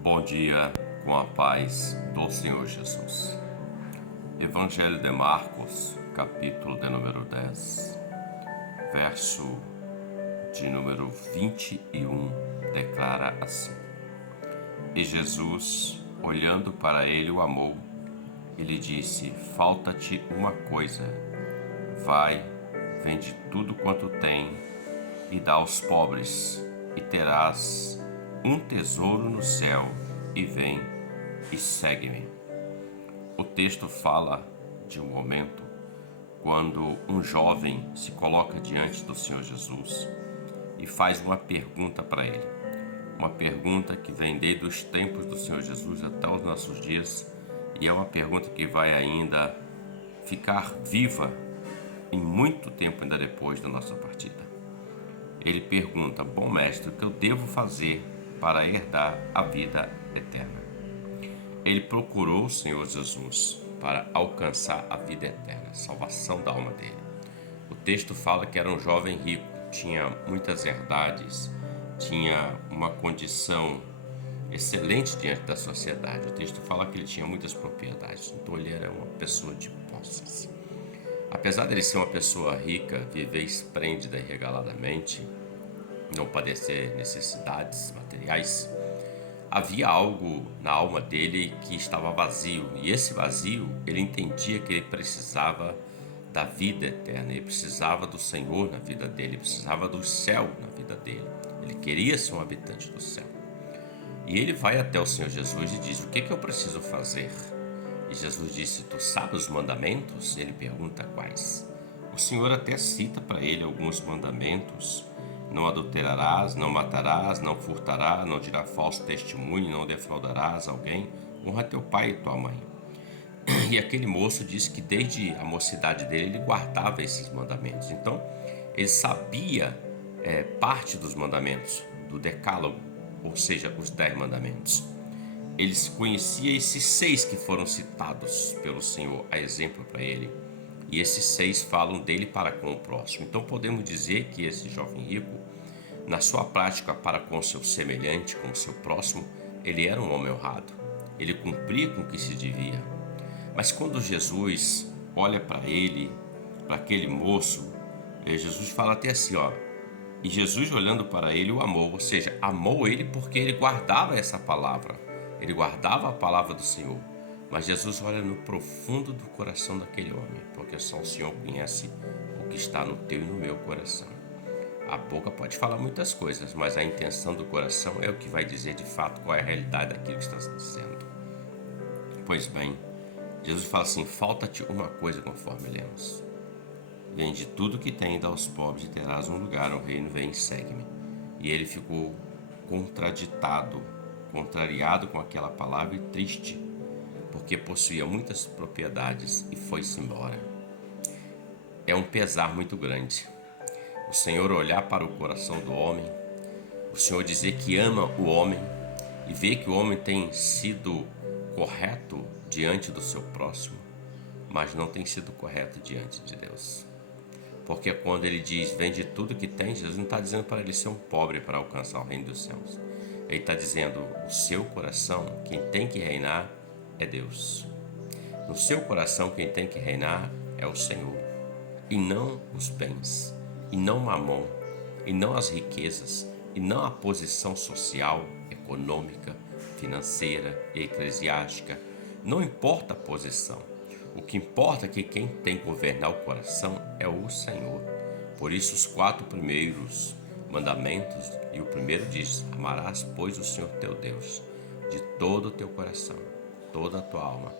Bom dia, com a paz do Senhor Jesus. Evangelho de Marcos, capítulo de número 10, verso de número 21, declara assim: E Jesus, olhando para ele, o amou e lhe disse: Falta-te uma coisa, vai, vende tudo quanto tem e dá aos pobres, e terás um tesouro no céu, e vem e segue-me. O texto fala de um momento quando um jovem se coloca diante do Senhor Jesus e faz uma pergunta para ele. Uma pergunta que vem desde os tempos do Senhor Jesus até os nossos dias, e é uma pergunta que vai ainda ficar viva em muito tempo ainda depois da nossa partida. Ele pergunta: Bom mestre, o que eu devo fazer para herdar a vida eterna? Ele procurou o Senhor Jesus para alcançar a vida eterna, a salvação da alma dele. O texto fala que era um jovem rico, tinha muitas herdades, tinha uma condição excelente diante da sociedade. O texto fala que ele tinha muitas propriedades, então ele era uma pessoa de posses. Apesar de ele ser uma pessoa rica, viver esplêndida e regaladamente, não padecer necessidades materiais, havia algo na alma dele que estava vazio, e esse vazio ele entendia que ele precisava da vida eterna, ele precisava do Senhor na vida dele, ele precisava do céu na vida dele, ele queria ser um habitante do céu. E ele vai até o Senhor Jesus e diz: O que eu preciso fazer? E Jesus disse: Tu sabes os mandamentos? Ele pergunta quais. O Senhor até cita para ele alguns mandamentos: não adulterarás, não matarás, não furtarás, não dirás falso testemunho, não defraudarás alguém, honra teu pai e tua mãe. E aquele moço disse que desde a mocidade dele ele guardava esses mandamentos. Então ele sabia parte dos mandamentos do decálogo, ou seja, os 10 mandamentos. Ele conhecia esses 6 que foram citados pelo Senhor a exemplo para ele. E esses 6 falam dele para com o próximo. Então podemos dizer que esse jovem rico, na sua prática para com o seu semelhante, com o seu próximo, ele era um homem honrado. Ele cumpria com o que se devia. Mas quando Jesus olha para ele, para aquele moço, Jesus fala até assim, e Jesus olhando para ele o amou, ou seja, amou ele porque ele guardava essa palavra, ele guardava a palavra do Senhor. Mas Jesus olha no profundo do coração daquele homem, porque só o Senhor conhece o que está no teu e no meu coração. A boca pode falar muitas coisas, mas a intenção do coração é o que vai dizer de fato qual é a realidade daquilo que está dizendo. Pois bem, Jesus fala assim: falta-te uma coisa, conforme lemos. Vende tudo que tem e dá aos pobres, e terás um lugar no reino, vem e segue-me. E ele ficou contrariado com aquela palavra e triste, porque possuía muitas propriedades e foi-se embora. É um pesar muito grande o Senhor olhar para o coração do homem, o Senhor dizer que ama o homem e ver que o homem tem sido correto diante do seu próximo, mas não tem sido correto diante de Deus. Porque quando ele diz vende tudo que tem, Jesus não está dizendo para ele ser um pobre para alcançar o reino dos céus. Ele está dizendo: o seu coração, quem tem que reinar é Deus. No seu coração, quem tem que reinar é o Senhor, e não os bens, e não Mamon, e não as riquezas, e não a posição social, econômica, financeira e eclesiástica. Não importa a posição. O que importa é que quem tem que governar o coração é o Senhor. Por isso os 4 primeiros mandamentos, e o primeiro diz: amarás, pois, o Senhor teu Deus de todo o teu coração, toda a tua alma,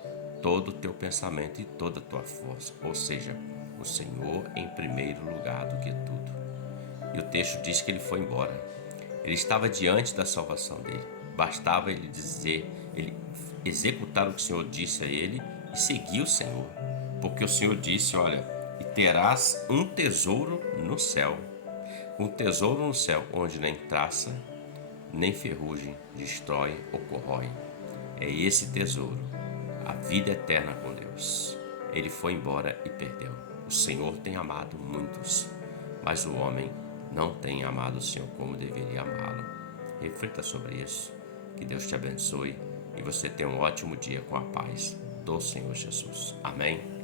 todo o teu pensamento e toda a tua força. Ou seja, o Senhor em primeiro lugar do que tudo. E o texto diz que ele foi embora. Ele estava diante da salvação dele. Bastava ele dizer, ele executar o que o Senhor disse a ele e seguir o Senhor. Porque o Senhor disse: olha, e terás um tesouro no céu. Um tesouro no céu, onde nem traça, nem ferrugem destrói ou corrói. É esse tesouro, a vida eterna com Deus. Ele foi embora e perdeu. O Senhor tem amado muitos, mas o homem não tem amado o Senhor como deveria amá-lo. Reflita sobre isso. Que Deus te abençoe e você tenha um ótimo dia com a paz do Senhor Jesus. Amém?